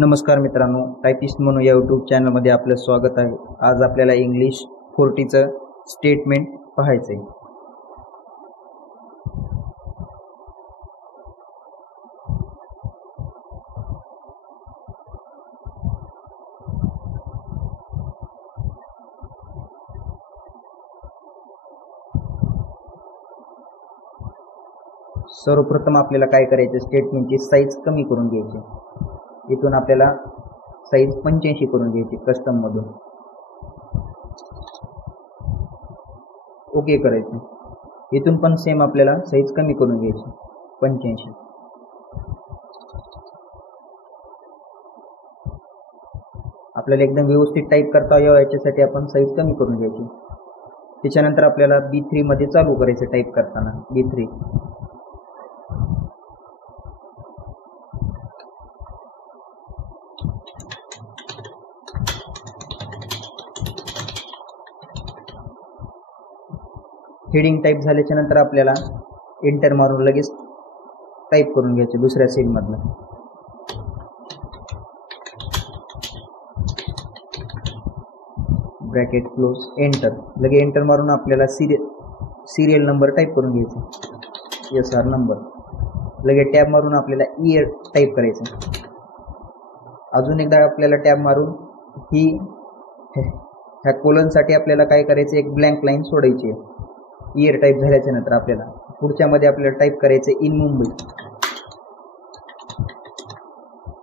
नमस्कार मित्रांनो, टायपिस्ट म्हणून या यूट्यूब चॅनलमध्ये आपलं स्वागत आहे. आज आपल्याला इंग्लिश 40चं स्टेटमेंट पाहायचं आहे. सर्वप्रथम आपल्याला काय करायचं, स्टेटमेंटची साईज कमी करून घ्यायची. इथून आपल्याला साईज 85 करून घ्यायची कस्टम मधून. ओके करायचं. इथून पण सेम आपल्याला साईज कमी करून घ्यायची 85. आपल्याला एकदम व्यवस्थित टाईप करता यावं याच्यासाठी आपण साईज कमी करून घ्यायची. त्याच्यानंतर आपल्याला B3 मध्ये चालू करायचं टाईप करताना. B3 हेडिंग टाईप झाल्याच्या नंतर आपल्याला एंटर मारून लगेच टाईप करून घ्यायचे दुसऱ्या सेल मधनं. Bracket close, enter. लगे एंटर मारून आपल्याला सिरियल नंबर टाईप करून घ्यायचे, SR नंबर. लगे टॅब मारून आपल्याला इयर टाईप करायचं. अजून एकदा आपल्याला टॅब मारून ह्या कोलनसाठी आपल्याला काय करायचं, एक ब्लँक लाईन सोडायची आहे. इयर टाईप झाल्याच्या नंतर आपल्याला पुढच्या मध्ये आपल्याला टाईप करायचं इन मुंबई.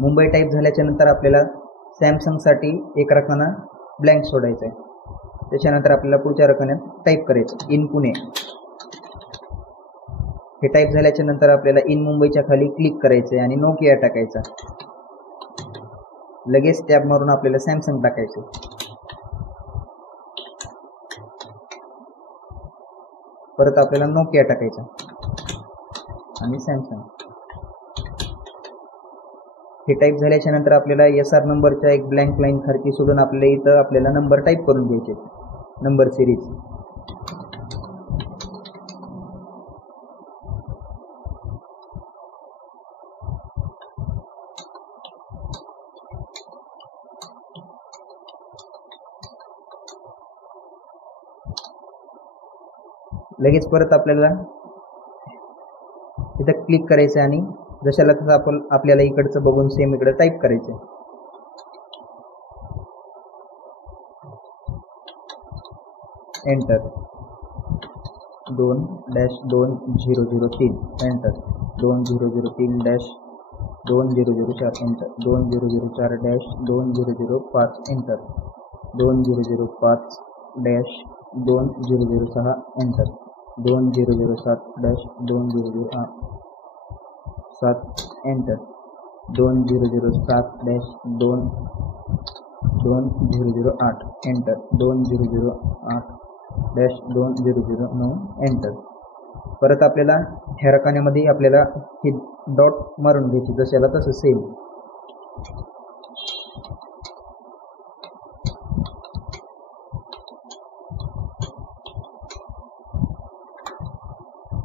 मुंबई टाईप झाल्याच्या नंतर आपल्याला सॅमसंग साठी एक रकाना ब्लँक सोडायचा आहे. त्याच्यानंतर आपल्याला पुढच्या रकान्यात टाईप करायचं इन पुणे. हे टाईप झाल्याच्या नंतर आपल्याला इन मुंबईच्या खाली क्लिक करायचं आणि नोकिया टाकायचा. लगेच टॅब मारून आपल्याला सॅमसंग टाकायचं. परत आपल्याला नोकिया टाकायचा आणि सॅमसंग. हे टाईप झाल्याच्या नंतर आपल्याला SR नंबरच्या एक ब्लँक लाईन सारखी सोडून आपल्याला इथं आपल्याला नंबर टाईप करून घ्यायचे, नंबर सिरीज. लगेच परत आपल्याला इथं क्लिक करायचं आणि जशाला तसं आपण आपल्याला इकडचं बघून सेम इकडे टाईप करायचं. Enter. 2-2003 enter. 2003-2004 enter. 2004-2005 enter. 2005-2006 enter. 2007-2007 enter. 2007-2008 enter. 2008-2009 enter. परत आपल्याला ह्या रकान्यामध्ये आपल्याला ही डॉट मारून घ्यायची, जशाला तसं सेम.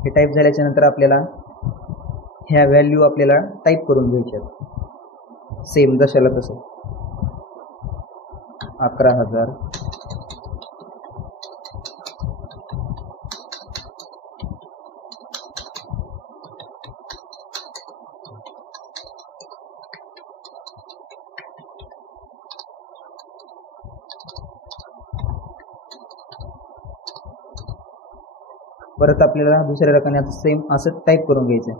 हे टाईप झाल्याच्या नंतर आपल्याला ह्या व्हॅल्यू आपल्याला टाईप करून घ्यायच्या सेम जशाला तसं. 11,000. परत आपल्याला दुसऱ्या रकान्यात सेम असं टाईप करून घ्यायचं.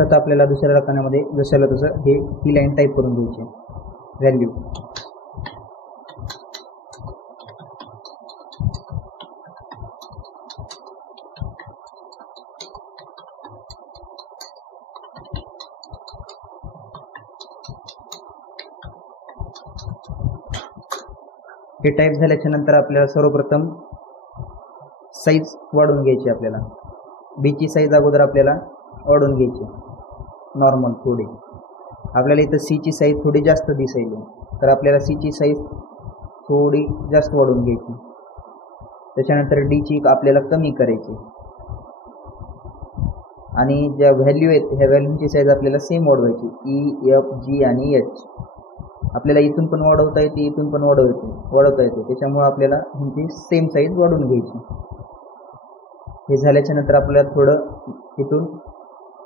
परत आपल्याला दुसऱ्या रकान्यामध्ये जशाला तसं ही लाईन टाईप करून घ्यायची व्हॅल्यू. हे टाईप झाल्याच्या नंतर आपल्याला सर्वप्रथम साईज वाढवून घ्यायची. आपल्याला बीची साईज अगोदर आपल्याला वाढवून घ्यायची नॉर्मल थोडी. आपल्याला इथं सीची साईज थोडी जास्त दिसेल, तर आपल्याला सीची साईज थोडी जास्त वाढवून घ्यायची. त्याच्यानंतर डीची आपल्याला कमी करायची आणि ज्या व्हॅल्यू आहेत ह्या व्हॅल्यूची साईज आपल्याला सेम वाढवायची. ई, एफ, जी आणि एच. आपल्याला इथून पण वाढवता येते, इथून पण वाढवता येते. त्याच्यामुळे आपल्याला ह्यांची सेम साईज वाढवून घ्यायची. हे झाल्याच्या नंतर आपल्याला थोडं इथून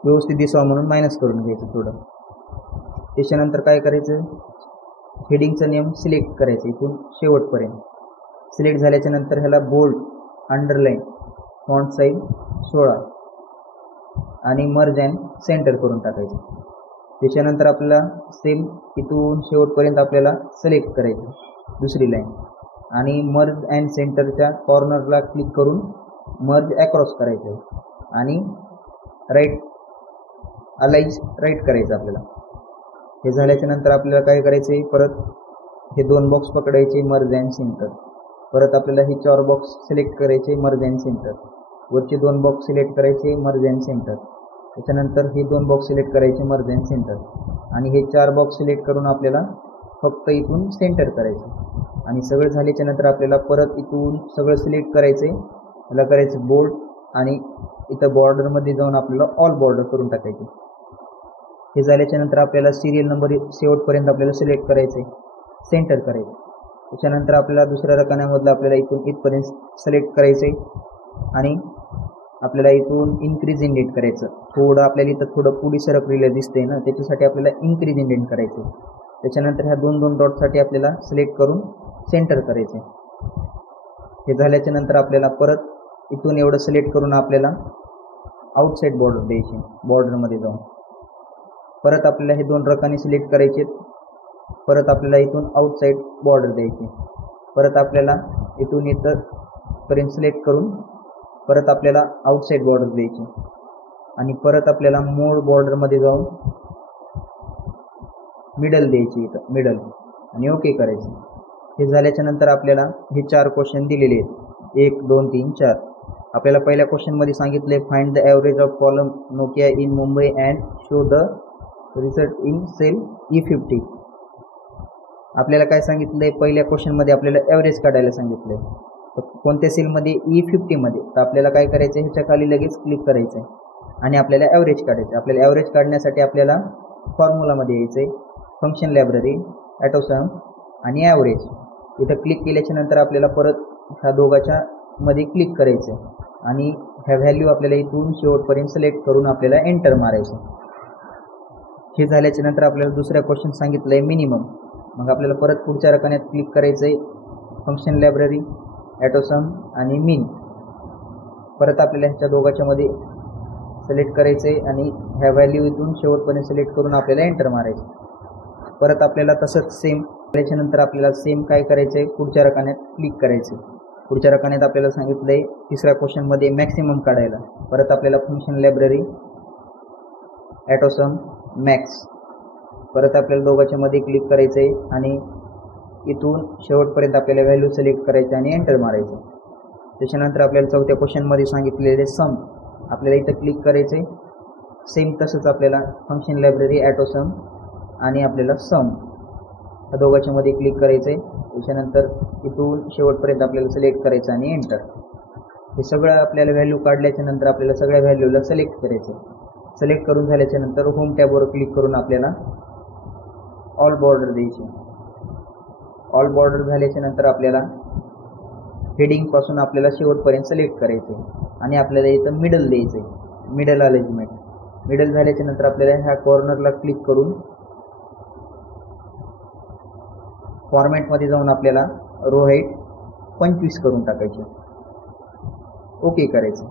व्यवस्थित दिसावं म्हणून मायनस करून घ्यायचं थोडं. त्याच्यानंतर काय करायचं, हेडिंगचा नियम सिलेक्ट करायचं इथून शेवटपर्यंत. सिलेक्ट झाल्याच्या नंतर ह्याला बोल्ड, अंडरलाईन, फॉन्ट साईज 16 आणि मर्ज अँड सेंटर करून टाकायचं. त्याच्यानंतर आपल्याला सेम इथून शेवटपर्यंत आपल्याला सिलेक्ट करायचं दुसरी लाईन आणि मर्ज अँड सेंटरच्या कॉर्नरला क्लिक करून मर्ज अक्रॉस करायचं आणि राईट अलाइज राईट करायचं आपल्याला. हे झाल्याच्या नंतर आपल्याला काय करायचं, परत हे 2 बॉक्स पकडायचे मर्ज अँड सेंटर. परत आपल्याला हे 4 बॉक्स सिलेक्ट करायचे मर्ज अँड सेंटर. वरचे 2 बॉक्स सिलेक्ट करायचे मर्ज अँड सेंटर. त्याच्यानंतर हे 2 बॉक्स सिलेक्ट करायचे मर्ज अँड सेंटर आणि हे 4 बॉक्स सिलेक्ट करून आपल्याला फक्त इथून सेंटर करायचं. आणि सगळं झाल्याच्या नंतर आपल्याला परत इथून सगळं सिलेक्ट करायचे, त्याला करायचं बोल्ड आणि इथं बॉर्डरमध्ये जाऊन आपल्याला ऑल बॉर्डर करून टाकायचे. हे झाल्याच्या नंतर आपल्याला सिरियल नंबर शेवटपर्यंत आपल्याला सिलेक्ट करायचे, सेंटर करायचे. त्याच्यानंतर आपल्याला दुसऱ्या रकान्यामधलं आपल्याला इथून इथपर्यंत सिलेक्ट करायचे आणि आपल्याला इथून इन्क्रीज इंडेंट करायचं. थोडं आपल्याला इथं थोडं पुढे सरकलेलं दिसतंय ना, त्याच्यासाठी आपल्याला इन्क्रीज इंडेंट करायचं. त्याच्यानंतर ह्या 2 डॉटसाठी आपल्याला सिलेक्ट करून सेंटर करायचे. हे झाल्याच्या नंतर आपल्याला परत इथून एवढं सिलेक्ट करून आपल्याला आउटसाईड बॉर्डर द्यायची. बॉर्डरमध्ये जाऊन परत आपल्याला हे 2 रकाने सिलेक्ट करायचे. परत आपल्याला इथून आउटसाईड बॉर्डर द्यायची. परत आपल्याला इथून इथं पर्यंत सिलेक्ट करून परत आपल्याला आउटसाईड बॉर्डर द्यायची आणि परत आपल्याला मोड बॉर्डरमध्ये जाऊन मिडल द्यायची, इथं मिडल आणि ओके करायचं. हे झाल्याच्या नंतर आपल्याला हे 4 क्वेश्चन दिलेले आहेत, 1, 2, 3, 4. आपल्याला पहिल्या क्वेश्चनमध्ये सांगितले find the average of column Nokia in Mumbai and show the result in cell E50. आपल्याला काय सांगितलंय, पहिल्या क्वेश्चनमध्ये आपल्याला ॲव्हरेज काढायला सांगितलंय. कोणत्या सेलमध्ये, E50 मध्ये. तर आपल्याला काय करायचं, ह्याच्या खाली लगेच क्लिक करायचं आणि आपल्याला ॲव्हरेज काढायचं. आपल्याला ॲव्हरेज काढण्यासाठी आपल्याला फॉर्म्युलामध्ये यायचं आहे, फंक्शन लायब्ररी, ॲटोसम आणि ॲव्हरेज. इथं क्लिक केल्याच्या नंतर आपल्याला परत ह्या दोघाच्या मध्ये क्लिक करायचं आणि ह्या व्हॅल्यू आपल्याला इथून शेवटपर्यंत सिलेक्ट करून आपल्याला एंटर मारायचं. हे झाल्याच्या नंतर आपल्याला दुसऱ्या क्वेश्चन सांगितलं आहे मिनिमम. मग आपल्याला परत पुढच्या रकान्यात क्लिक करायचं आहे, फंक्शन लायब्ररी, ॲटोसम आणि मिन. परत आपल्याला ह्याच्या दोघाच्या मध्ये सिलेक्ट करायचं आहे आणि ह्या व्हॅल्यू इथून शेवटपर्यंत सिलेक्ट करून आपल्याला एंटर मारायचं. परत आपल्याला तसंच सेम केल्याच्यानंतर आपल्याला सेम काय करायचं आहे, पुढच्या रकान्यात क्लिक करायचं. पुढच्या रकान्यात आपल्याला सांगितलं आहे तिसऱ्या क्वेश्चनमध्ये मॅक्सिमम काढायला. परत आपल्याला फंक्शन लायब्ररी, ॲटोसम, मॅक्स. परत आपल्याला दोघाच्या मध्ये क्लिक करायचं आहे आणि इथून शेवटपर्यंत आपल्याला व्हॅल्यू सिलेक्ट करायचं आणि एंटर मारायचं. त्याच्यानंतर आपल्याला चौथ्या क्वेश्चनमध्ये सांगितलेले सम. आपल्याला इथं क्लिक करायचं आहे, सेम तसंच आपल्याला फंक्शन लायब्ररी, ॲटोसम आणि आपल्याला सम ह्या दोघाच्या मध्ये क्लिक करायचं आहे. त्याच्यानंतर इथून शेवटपर्यंत आपल्याला सिलेक्ट करायचं आणि एंटर. हे सगळं आपल्याला व्हॅल्यू काढल्याच्या नंतर आपल्याला सगळ्या व्हॅल्यूला सिलेक्ट करायचं. सिलेक्ट करून झाल्याच्या नंतर होम टॅबवर क्लिक करून आपल्याला ऑल बॉर्डर द्यायची. ऑल बॉर्डर झाल्याच्या नंतर आपल्याला हेडिंगपासून आपल्याला शेवटपर्यंत सिलेक्ट करायचं आणि आपल्याला इथं मिडल द्यायचं आहे, मिडल अरेंजमेंट. मिडल झाल्याच्या नंतर आपल्याला ह्या कॉर्नरला क्लिक करून फॉर्मॅटमध्ये जाऊन आपल्याला रो हाईट 25 करून टाकायची, ओके करायचं.